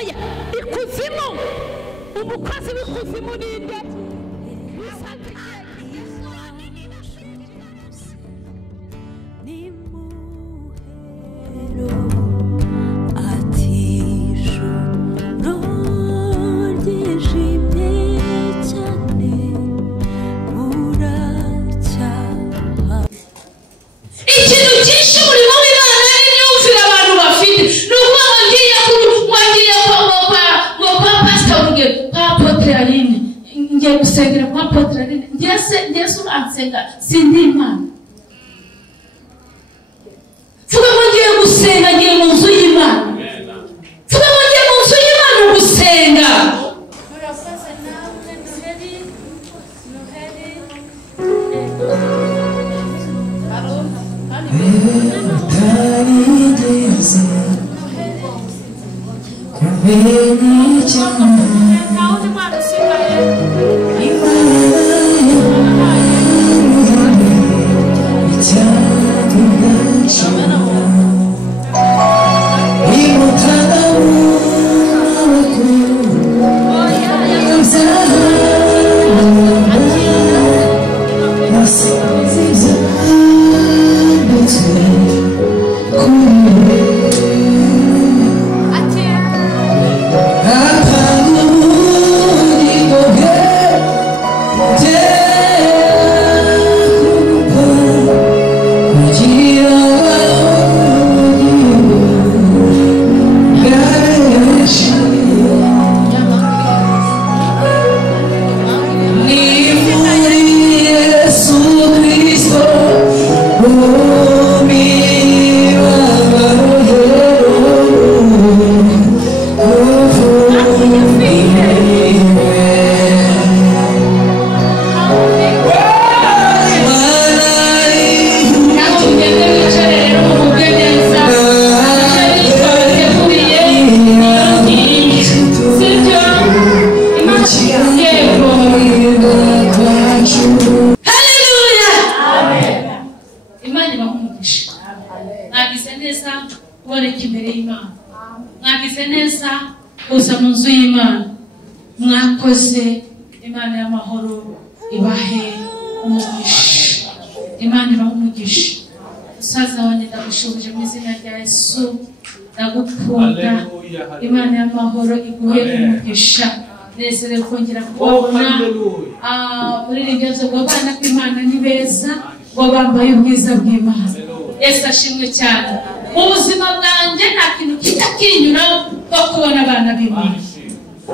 oya ikuzimu umukozi w'ikuzimu ninde Ikintu cyishe umurimo w'Imana n'imyumvire abantu bafite nuko ngiye kwa pastor urugero kwa apotre Aline ngiye gusengera kwa apotre Aline ngiye uransenga sindi Imana vuga ngo ngiye gusenga ngiye mu nzu y'Imana vuga ngo ngiye mu nzu y'Imana gusenga mwakoze Imana y'amahoro ibahe umugisha Imana ibahe umugisha usaza wanjye ndagushubije mu izina rya Yesu ndagukunda Imana y'amahoro iguhe umugisha nezerewe kongera kubona muri ringezo bw'abana b'Imana ni beza bo bambaye ubwiza bw'Imana Yesu ashimwe cyane mu buzima bwanjye nta kintu kijya kinyura ko kubona abana b'Imana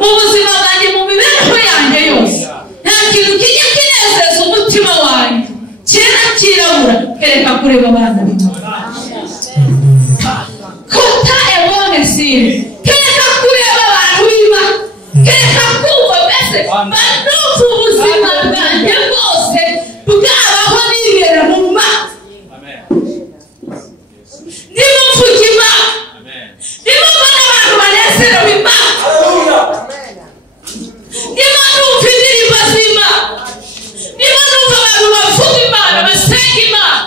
mu buzima bwanjye mu mibereho yanjye yose nta kintu kijya kinezeza umutima wanjye kera kirabura kereka kureba abana b'Imana kota ebone sire kereka kureba abantu b'Imana kereka kumva mbese banuka ubuzima bwanjye bwose bwabaho nibera mu Mana niba mvuga Imana niba mbona abantu banezerewe Imana niba numva indirimbo z'Imana niba numva abantu bavuga Imana basenga Imana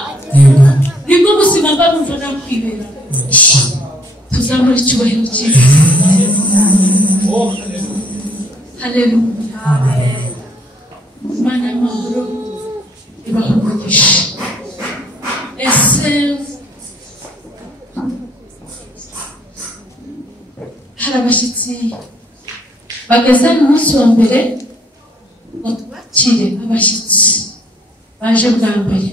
nibwo ubuzima mba numva nakwibera tuzamura icyubahiro cyiza haleluya Imana y'amahoro ibahe umugisha ese hari abashyitsi bageze mu munsi wa mbere ngo twakire abashyitsi baje bwa mbere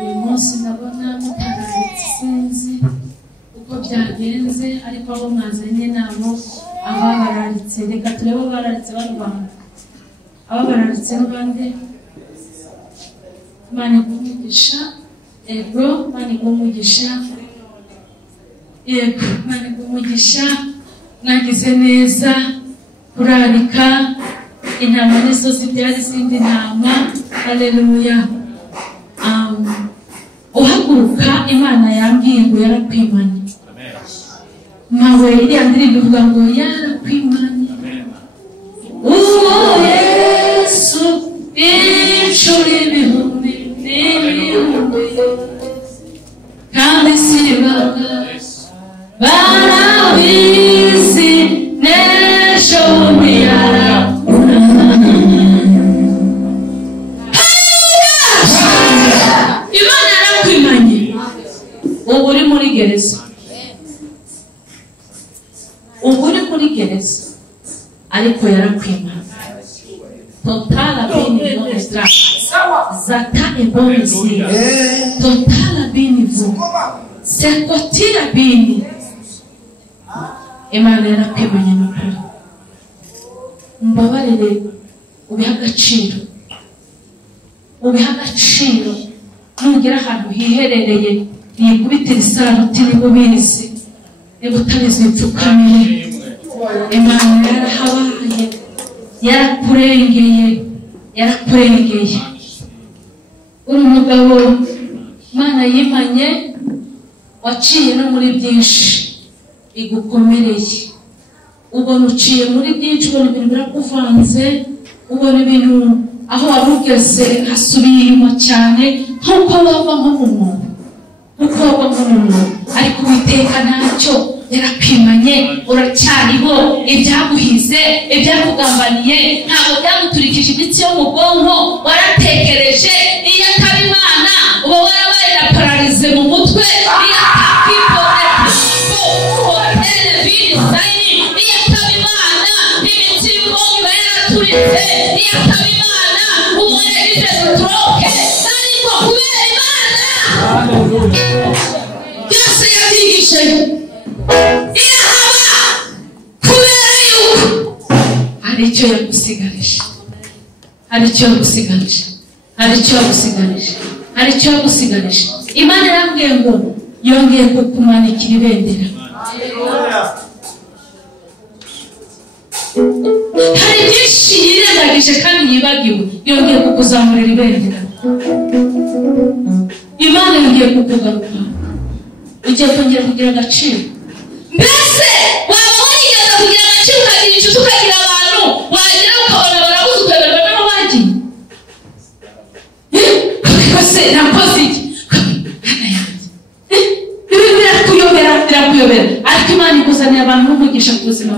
uyu munsi ndabona mutararitse sinzi uko byagenze ariko abo mwazanye nabo ababararitse reka turebe ababararitse barubanda ababararitse n'abandi Imana igumugisha ego Imana igumugisha yego Imana igumugisha mwagize neza kurarika intama nizo zibyara izindi ntama haleluya uhaguruka Imana yambwiye ngo yarakwimanye nawe iriya ndirimbo ivuga ngo yarakwimanye uwo Yesu inshuro ibihumbi n'ibihumbi kandi sibaga barabizi n'ejo ntiyarakurana. Imana yarakwimanye. Ubu uri muri gereza, ariko yarakwimanye. Totala bini vonestra zata ebonesi totala bini vo sekotira bini. Imana yarakwimanye n'ukuri. Mbabarire ubiha agaciro nugera ahantu hiherereye yikubitira isano utiriwe ubizi, niba utabizi wipfukamire. Imana yarahabaye, yarakurengeye. Uri umugabo Imana yimanye, waciye no muri byinshi bigukomereye. Ubona uciye muri byinshi, ubona ibintu birakuvanze, ubona ibintu aho wari ugeze hasubiye inyuma cyane, nk'uko wava nk'umuntu, ariko Uwiteka ntacyo yarakwimanye. Uracyariho. Ibyaguhize, ibyakugambaniye ntabwo byaguturikije imitsi yo mu bwonko. Waratekereje. Iyo ataba Imana uba warabaye na pararize mu mutwe. Iyo ataba Imana imitsi y'ubwonko iba yaraturitse. Iyo ataba Imana uba waragize stroke. Ariko kubera Imana byose yabyigishije. Irahaba kubera yuko hari icyo yagusigarije. Imana yambwiye ngo yongeye kukumanikira ibendera. Hari byinshi yirengagije kandi yibagiwe, yongeye kukuzamurira ibendera. Imana yongeye kukugaruka, ugiye kongera kugira agaciro. Mbese waba wigeze kugira agaciro, ukagira inshuti, ukagira abantu, wagira ukabona barabuze ukayoberwa n'aho bagiye? Kose nakoze iki? Ibi birakuyobera. Ariko Imana ikuzaniye abantu b'umugisha ku buzima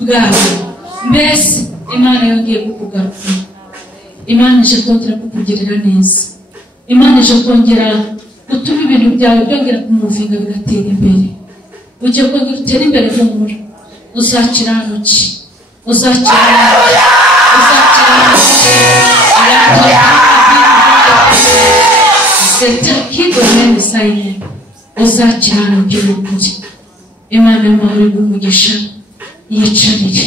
bwawe. Mbese Imana yongeye kukugaruka. Imana ije kongera kukugirira neza. Imana ije kongera gutuma ibintu byawe byongera kumuvinga bigatera imbere. Ugiye kongera utera imbere humura. Uzakiranuki. Uzakiranuki n'ukuri. Imana y'amahoro y'umugisha yicarire.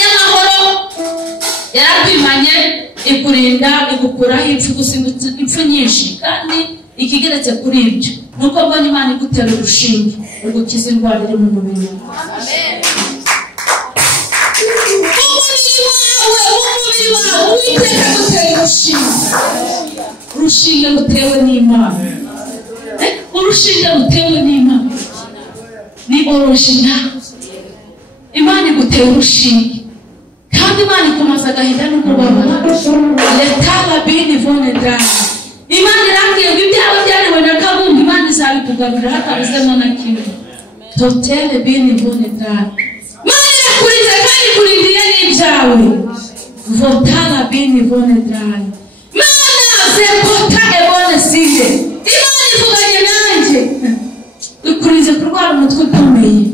Y'amahoro yarakwimanye, ikurinda, igukuraho impfu nyinshi, kandi ikigeretse kuri ibyo nuko mbona Imana igutera urushinge ugukiza indwara iri mu mubiri wawe. Umubiri wawe Uwiteka agutera urushinge rutewe n'Imana. Urushinge rutewe n'Imana ni original. Imana igutera urushinge, kandi Imana ikumaza agahinda n'umubabaro. Letala bini vone ndani. Imana irambwiye ngo ibyawe byariwe na kabumbu, Imana izabikugarurira hatabuzemo na kimwe. Totele bini vone ndani. Imana irakurinze kandi ikurindiye n'ibyawe. Votala bini vone ndani. Imana zekota ebone sinde. Imana ivuganye nanjye, ikurinze kurwara umutwe ukomeye.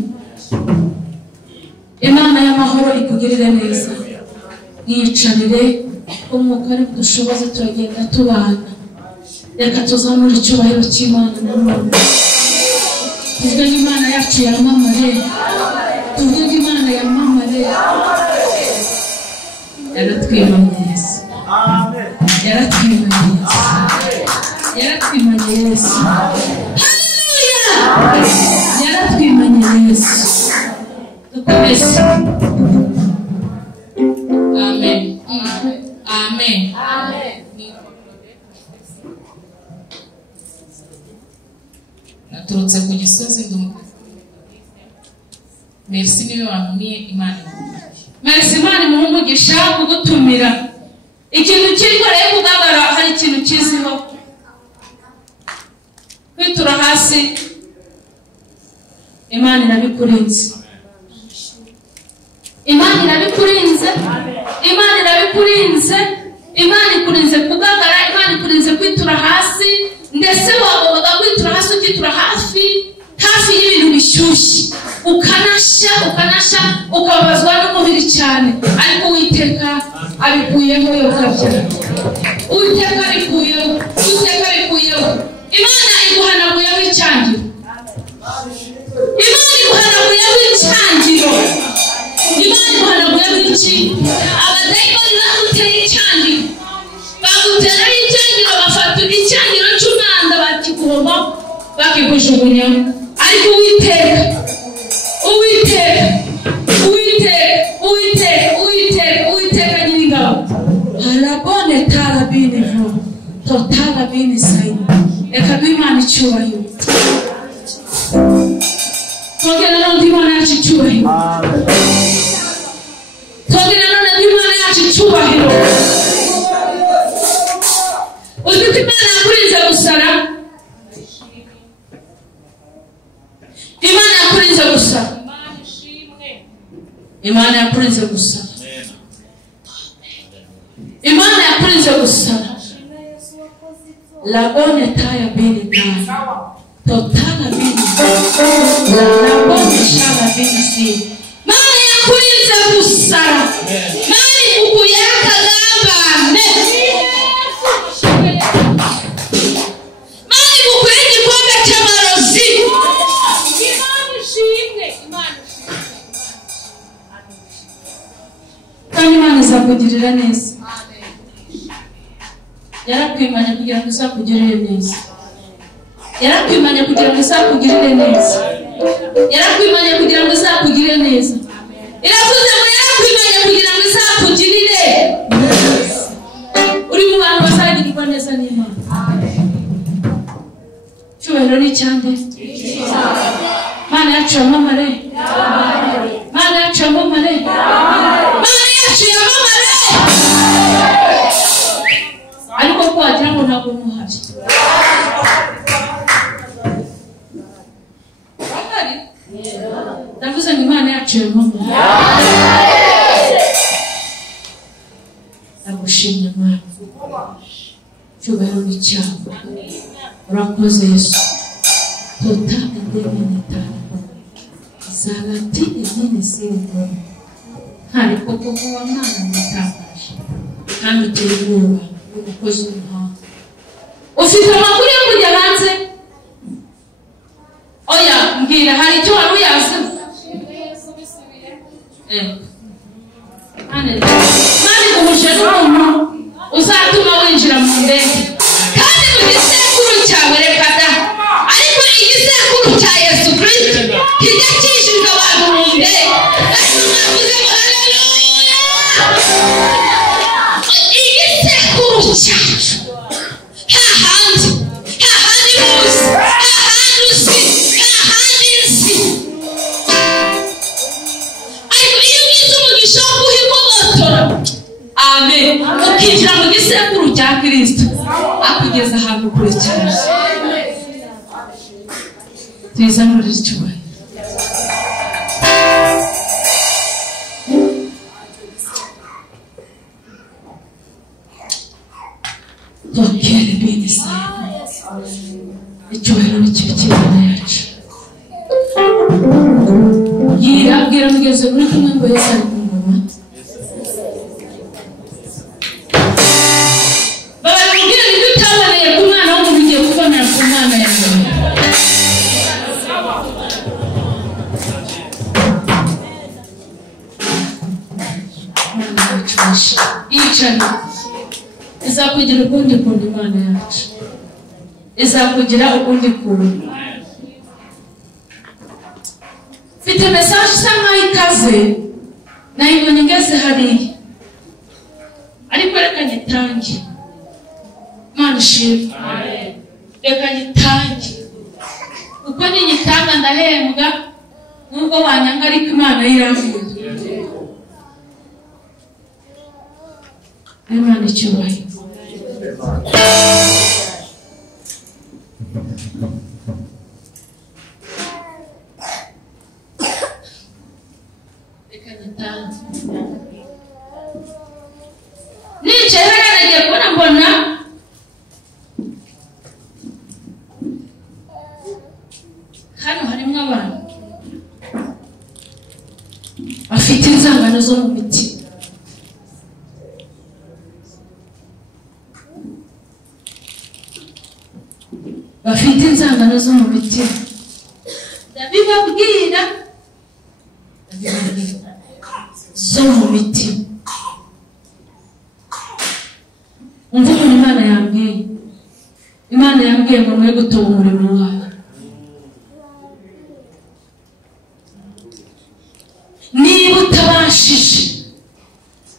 Imana y'amahoro ikugirire neza. Mwiyicarire, umwuka ari budushoboze, turagenda tubana. Reka tuzamure icyubahiro cy'Imana nanone. Tuvuge ngo Imana yacu yamamare. Yaratwimanye Yesu. Yaratwimanye Yesu. Yaratwimanye Yesu. Dukomeze. Amen. Amen. Amen. naturutse ku gisozi merci niwe wantumiye Imana. Merci Imana muhumugisha kugutumira. Ikintu cy'ikoreye kugagara hari ikintu kiziho. Kwitura hasi Imana irabikurinze. Imana irabikurinze. Imana irabikurinze. Imana ikurinze kugagara, Imana ikurinze kwitura hasi, ndetse wagobaga kwitura hasi ukitura hafi y'ibintu bishyushye, ukanasha ukabazwa n'umubiri cyane, ariko Uwiteka abikuyeho yokabya. Uwiteka abikuyeho. Imana iguhanaguyeho icyangiro. Imana iguhanaguyeho icyangiro. Imana iguhanaguyeho iki? Abadayimoni baguteye icyangiro. Baguteraho icyangiro, bafata icyangiro cy'umwanda bakigomba bakikujugunyamo. Ariko Uwiteka nyir'ingabo. Harabone tarabini vo. Totala bini sayini. Reka duhe Imana icyubahiro. Twongera none Imana yacu icyubahiro. Uzi ko Imana yakurinze gusara? Imana yakurinze gusara. Imana yakurinze gusara. Imana yakurinze gusara. Labone taya bini taya. Totala bini. Labone shala bini si. Imana yakurinze gusara. Imana ikukuyaka gambane. Imana ikukuye igikombe cy'amarozi. Kandi Imana izakugirira neza. Yarakwimanye kugira ngo izakugirire neza. Yarakwimanye kugira ngo izakugirire neza. Yarakwimanye kugira ngo izakugirire neza. Iravuze ngo yarakwimanye kugira ngo izakugirire neza. Uri mu bantu bazagirirwa neza n'Imana. Cyubahiro ni cyande. Mana yacu yamamare. Mana yacu yamamare. Mana yacu yamamare. Ariko ko wagira ngo ntabwo muhari. Ndavuze ngo Imana yacu yamamare. Ndagushimye Mana. Cyubahiro ni cyawe. Urakoze Yesu. Tota endemini tara. Zalati endemini singo. Ariko kuko wa Mana mutakaje. Kandi uteye ubwoba umukozi w'umuhanga. Ufite amakuru yo kujya hanze? Oya, mbwira hari icyo wari uyazi? Mani kuhushe n'umuntu uzatuma winjira mu ndege. Kandi mu gisekuru cyawe reka da. Ariko igisekuru cya Yesu Kristo kijya kishinga abantu mu ndege. Ariko mwavuze ngo haleluya. Igisekuru cyacu. Hahandi muzi. Hahandi usi. Hahandi nsi. Ariko iyo ugize umugisha wo guhimomotora. Amen. Ukinjira mu gisekuru cya Kristo. Akugeza ahantu kure cyane. Tuyizamurire icyubahiro. Tokere bini sana. Icyubahiro ni cyo cy'Imana yacu. Yirabwira mugeze muri kumwe ngo Yesu ari ku ngoma. Bababwira ngo utaboneye ku mwana w'umuntu ugiye kubonera ku mwana yawe. Yicara. Izakugira ukundi kuntu Imana yacu. Izakugira ukundi kuntu. Mfite message isa nkaho ikaze. Nayibonye ngeze hariya. Ariko reka nyitange. Imana ishimwe. Reka nyitange. uko niyitanga ndahembwa nubwo wanyanga ariko Imana yirambuye. Imana icyubahiro. Reka nyitange. Nicaye nagiye kubona mbona hano harimo abantu bafite inzangano zo mu mitima. Bafite inzangano zo mu mitima. Ndabibabwira zo mu mitima. Umva ukuntu Imana yambwiye. Imana yambwiye ngo mwe gutoba umurimo wawe. Niba utabashije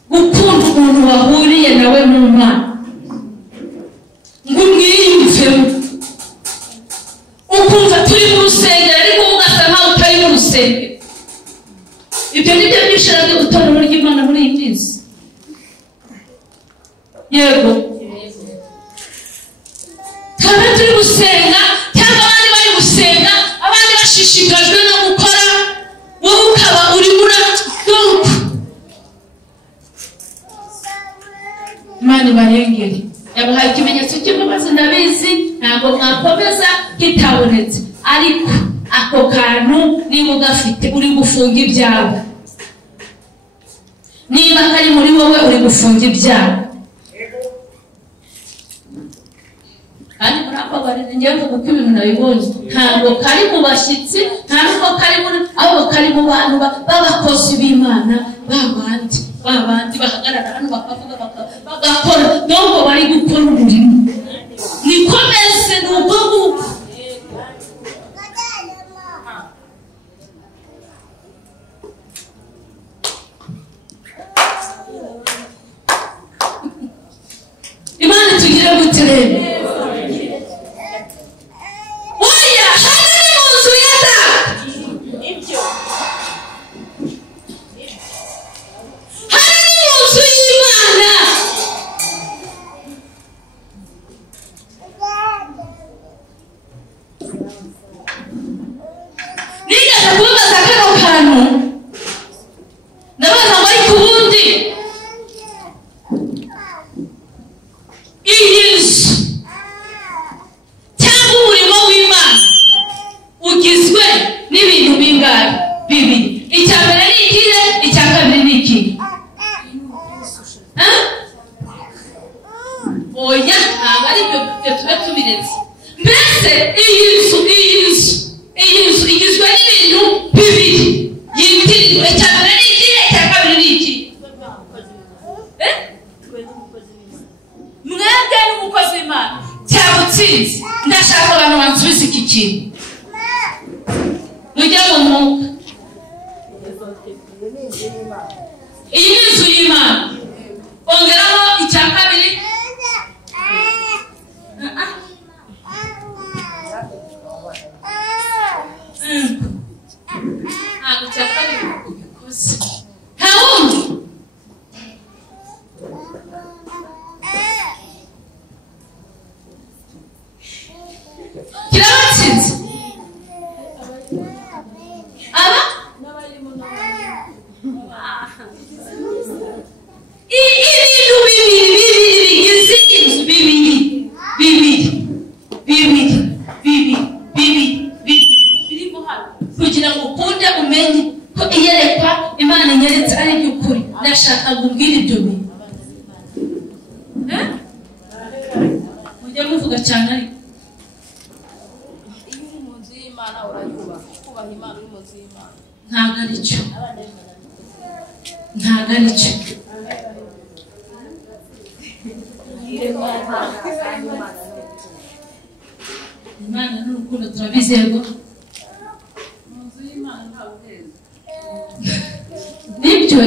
gukunda umuntu wahuriye nawe mu Mana ngo umwiyumvemo, ukumva turi mu rusengero ariko ugasa nkaho utari mu rusengero, ibyo ni byo byishara byo gutora umurimo w'Imana muri iyi minsi. Yego twaba turi gusenga cyangwa abandi bari gusenga, abandi bashishikajwe no gukora, wowe ukaba uri muraduka. Imana ibarengere. Yabahaye ikimenyetso cy'imbabazi ndabizi, ntabwo mwakomeza kitabonetse, ariko ako kantu niba ugafite uri gufunga ibyawe. Niba kari muri wowe uri gufunga ibyawe. Kandi murababarira njyewe mvuga uko ibintu nabibonye. Ntabwo kari mu bashyitsi, ntabwo kari muri abo, kari mu bantu b'abakozi b'Imana, babandi bahagarara hano bakavuga bagakora, nubwo bari gukora umurimo. Nikomeze nuko nguko. Imana tugire guterera. Ndashaka abantu bansubiza iki kintu. Mujye mu mwuka. Iyi ni inzu y'Imana. Ongeraho icya kabiri. Ntabwo icya kabiri ubikoze. Nta wundi. Kirabatsinze. Aba? Ibintu bibiri bigize inzu, birimo hano kugira ngo ukunde umenye ko iyerekwa Imana inyeretse ari iby'ukuri. Ndashaka kubwira ibyo bintu. Mujye muvuga cyane ariko ntabwo ari cyo. Imana n'urukundo turabizerwa. Nibyo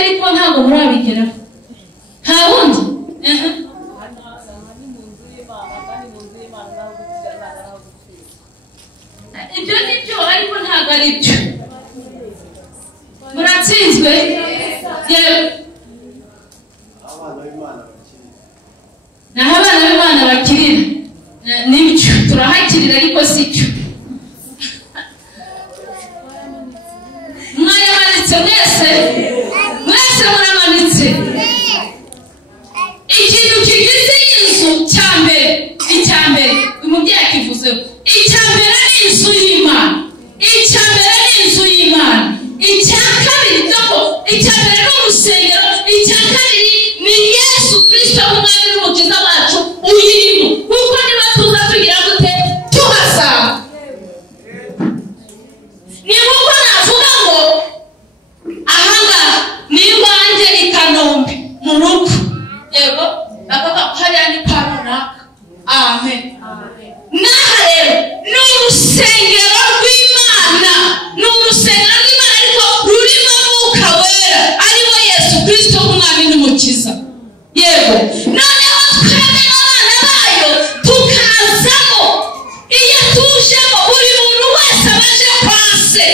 ariko ntabwo murabigeraho. Nta wundi. ibyo ni byo ariko ntabwo ari byo. Muratsinzwe yewe naho abana b'Imana bakirira n'ibyo turahakirira ariko si cyo. Mwayamanitse mwese muramanitse. Ikintu kigize inzu icya mbere umubyeyi akivuzeho, icya mbere ni inzu y'Imana, icya mbere ni inzu y'Imana, icya kabiri icya mbere ni urusengero, icya kabiri ni Yesu Kristo umwami n'umukiza wacu uyirimo, kuko niba tuza tugira gute tuhasanga. Ni nk'uko navuga ngo ahangaha ni iwanjye i Kanombe mu rugo, yego bakavuga ko hariya ni kwa runaka. Amen. N'aha rero ni urusengero rw'Imana, ni urusengero rw'Imana ariko rurimo Mwuka Wera ariwe Yesu Kristo umwami n'umukiza. Yego noneho twebwe abana bayo tukazamo. Iyo tujemo buri muntu wese abaje kwa se,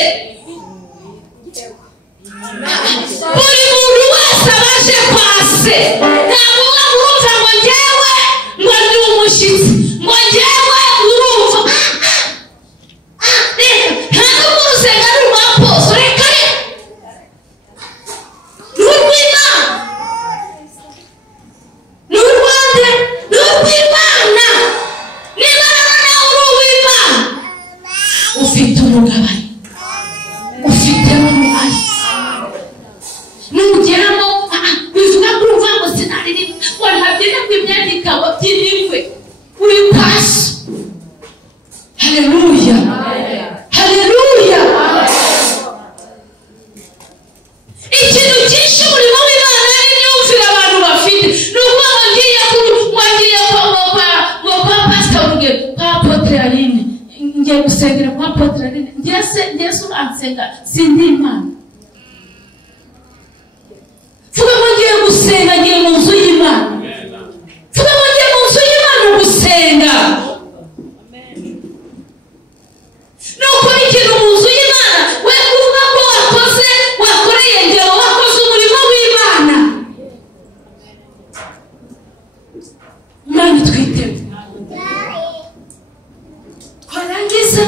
buri muntu wese abaje kwa se, ntabwo urumva ngo njyewe ngo ndi umushyitsi, ngo njyewe urumva ntabwo urusengero rwa Poso, reka n'urw'Imana, n'urwande, n'urw'Imana. Niba nawe uri uw'Imana ufite umugabane, ufite n'uruhare. Nugeramo bivuga ko urumva ngo sinaririmba ngo ntabyina ngo imyenda ikaba by'imikwe, uri kwasi. Haleluya, haleluya. Ikintu cyinshi umurimo w'Imana n'imyumvire abantu bafite ni ukuvuga ngo ngiye kwa Pastor Rugero, kwa Apotre Aline, ngiye gusengera kwa Apotre Aline, ngiye uransenga sindi Imana. Vuga ngo ngiye gusenga, ngiye mu nzu y'Imana. Vuga ngo ngiye mu nzu y'Imana gusenga. Nuko ikintu mu nzu y'Imana we kuvuga ko wakoreye ngero wakoze umurimo w'Imana. Imana twitewe. Twarangiza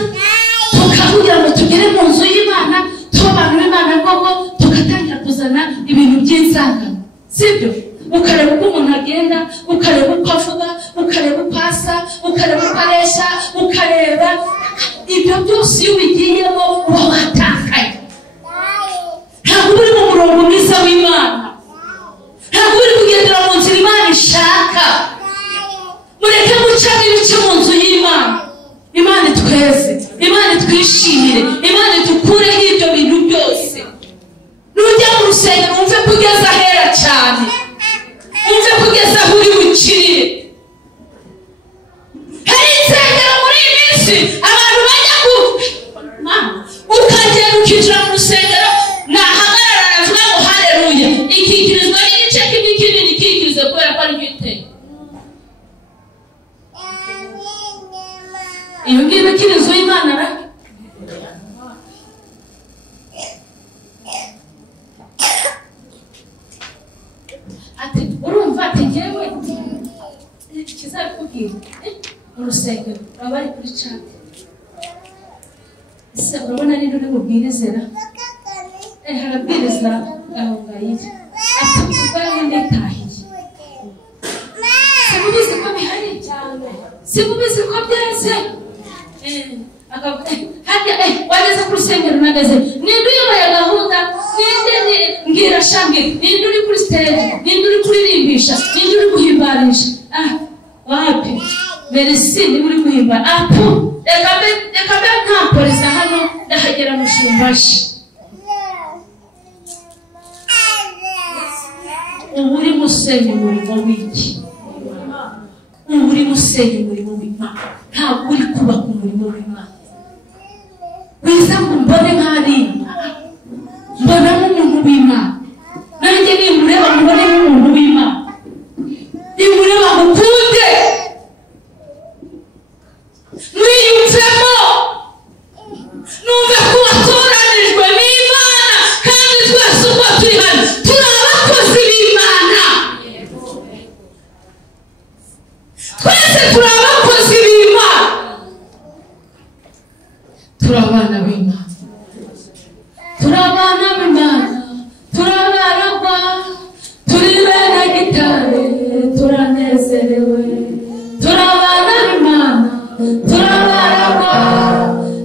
tukavugira ngo tugere mu nzu y'Imana, tuba abantu b'Imana koko, tugatangira kuzana ibintu by'insangano, sibyo? Ukareba uko umuntu agenda, ukareba uko avuga, ukareba uko asa, ukareba uko areshya, ukareba ibyo byose iyo ubigiyemo uba watakaye. Ntabwo uri mu murongo mwiza w'Imana, ntabwo uri kugendera mu nzira Imana ishaka. Mureke gucamo ibice mu nzu y'Imana. Imana itweze, Imana itwishimire, Imana itukureho ibyo bintu byose. Nujya mu rusengero wumve kugeza ahera cyane, wumve kugeza aho uri bukirire. Hari insengero muri iyi minsi abantu bajya ukagenda ukinjira mu rusengero, nahagarara aravuga ngo haleluya, ikikirizwa n'igice kimwe, ikindi ntikikirize kubera ko ari biteye. Iyo ngiyo ikiri inzu y'Imana ra ati urumva ati njyewe kizakubwira mu rusengero baba bari kuri chat. Ese urabona niba uri bubwirizera harabwiriza gahongayire ati ubwawe ndatahiye. Simubizi ko bihari cyane, simubizi ko byeze. Wageze ku rusengero nageze, ninde uyoboye gahunda, ninde mbwira shange, ninde uri kuri stage, ninde uri kuririmbisha, ninde uri guhimbarisha. Wapi merci niba uri guhimbara. Reka mbe nta polisi hano ndahagera mushumbashi. Ubu uri musenya umurimo w'iki? Ubu uri musenya umurimo w'Imana, ntabwo uri kubaka umurimo w'Imana. Wiza ngo mbone nk'ari mbona nk'umuntu w'Imana, nanjye nimureba mbone nk'umuntu w'Imana, nimureba mukunde, mwiyumvemo abana b'Imana, turi abana b'Imana, turabaragwa, turi bene gitare, turanezerewe, turi abana b'Imana, turabaragwa,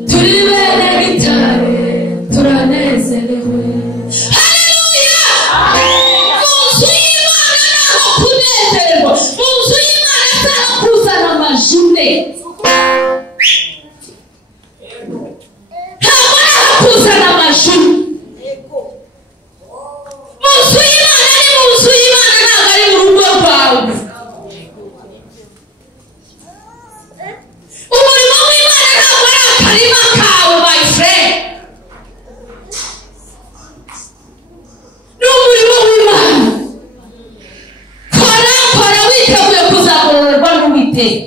turi bene gitare, turanezerewe. Haleluya! Munzu y'Imana naho kunezerwa, munzu y'Imana naho kuzana amajune, ntabwo naho kuzana amajune. Munzu y'Imana ni munzu y'Imana, ntabwo ari mu rugo rwawe. Umurimo w'Imana ntabwo ari akarima kawe, my friend. Ni umurimo w'Imana. Kora witeguye kuzagororerwa n'Uwiteka.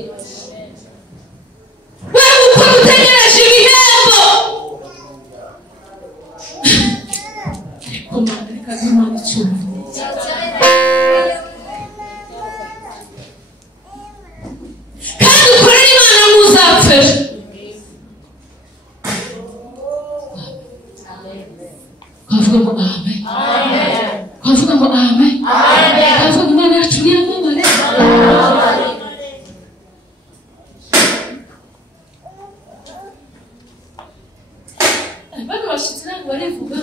Wewe uko utegereje ibihembo. Komanda reka Imana icyubahiro. Kandi ukorere Imana ntuzapfere. Kavuga ngo amen. Kavuga ngo amen. Kavuga ngo Imana yacu ni amabare. Bano bashyitsi ntabwo barivuga.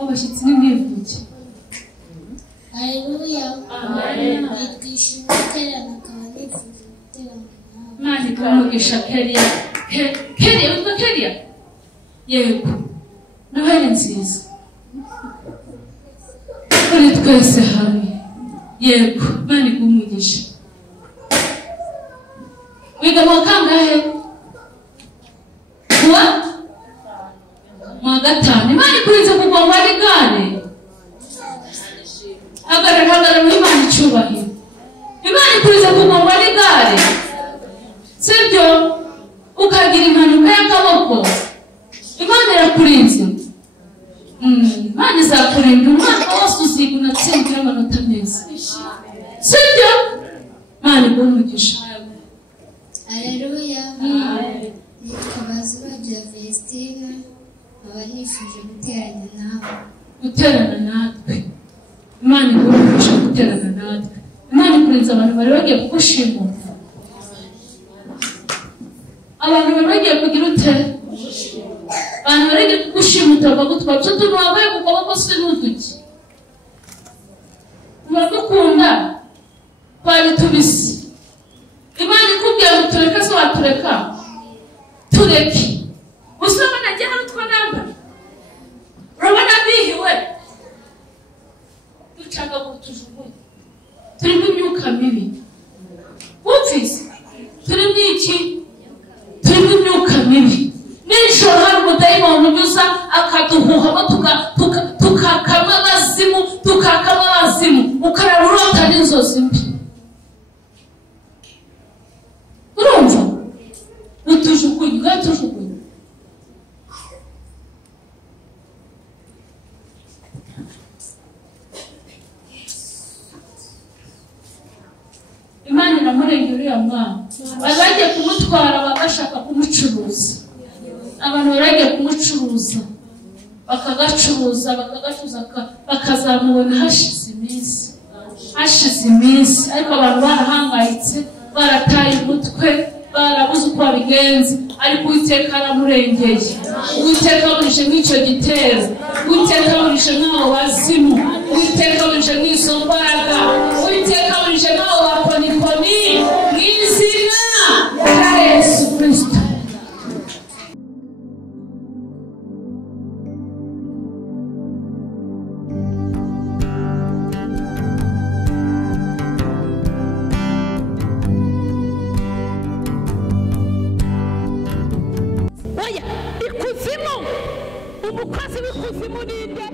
Abashyitsi ni mwivuge. Haleluya. Amen. Nitwishimiye guterana akaba nifuza guterana nawe. Imana ikamugisha Kelia. Kelia, witwa Kelia? Yego. Noheli nziza. Turi twese hamwe. Yego. Imana ikumugisha. Wiga mu kangahe? Mu gatanu. Imana ikurinze kugomba n'igare. Hagarara mu Imana icyubahiro. Imana ikurinze kugomba n'igare. Sibyo? Ukagira impanuka y'akaboko. Imana irakurinze. Imana izakurinda umwaka wose uziga unatsindira amanota meza. Sibyo? Imana iguhe umugisha. Haleluya. Nitwa Bazibagira Vestine, nkaba nifuje guteranya nawe. Guterana natwe. Imana iguhe umugisha guterana natwe. Imana ikurinze abantu bari bagiye kugushimura. Abantu bari bagiye kugira ute? Abantu bari bagiye kugushimuta bakagutwara. Cyo tuntu wambaye ku kaboko se n'uduki. Uradukunda twari tubisi. Imana ikubwiye ngo tureke se watureka. Tureke. Usaba najya hano twanamba. Urabona bihiwe. Ducanga kutujugunya. Turimo imyuka mibi. Wumvise? Turimo iki? Turimo imyuka mibi. Nijoro hari umudayimoni unyuza akaduhuhamo tukakama abazimu ukarara urota n'inzozi mbi. Urumva? Utujugunya, ugatujugunya. Imana iramurengera uriya mwana. Bari bagiye kumutwara bagashaka kumucuruza. Abantu baragiye kumucuruza. Bakagacuruza bakazamubona hashize iminsi. Ariko abantu barahangayitse, barataye umutwe, barabuze uko babigenza. Ariko Uwiteka aramurengeye. Uwiteka amurishe nk'icyo gitero. Uwiteka amurishe nk'abo bazimu. Uwiteka amurishe nk'izo mbaraga. Uwiteka amurishe nk'abo bakonikoni. Mu izina rya Yesu Kristo. Oya, ikuzimu, umukozi w'ikuzimu ni nde?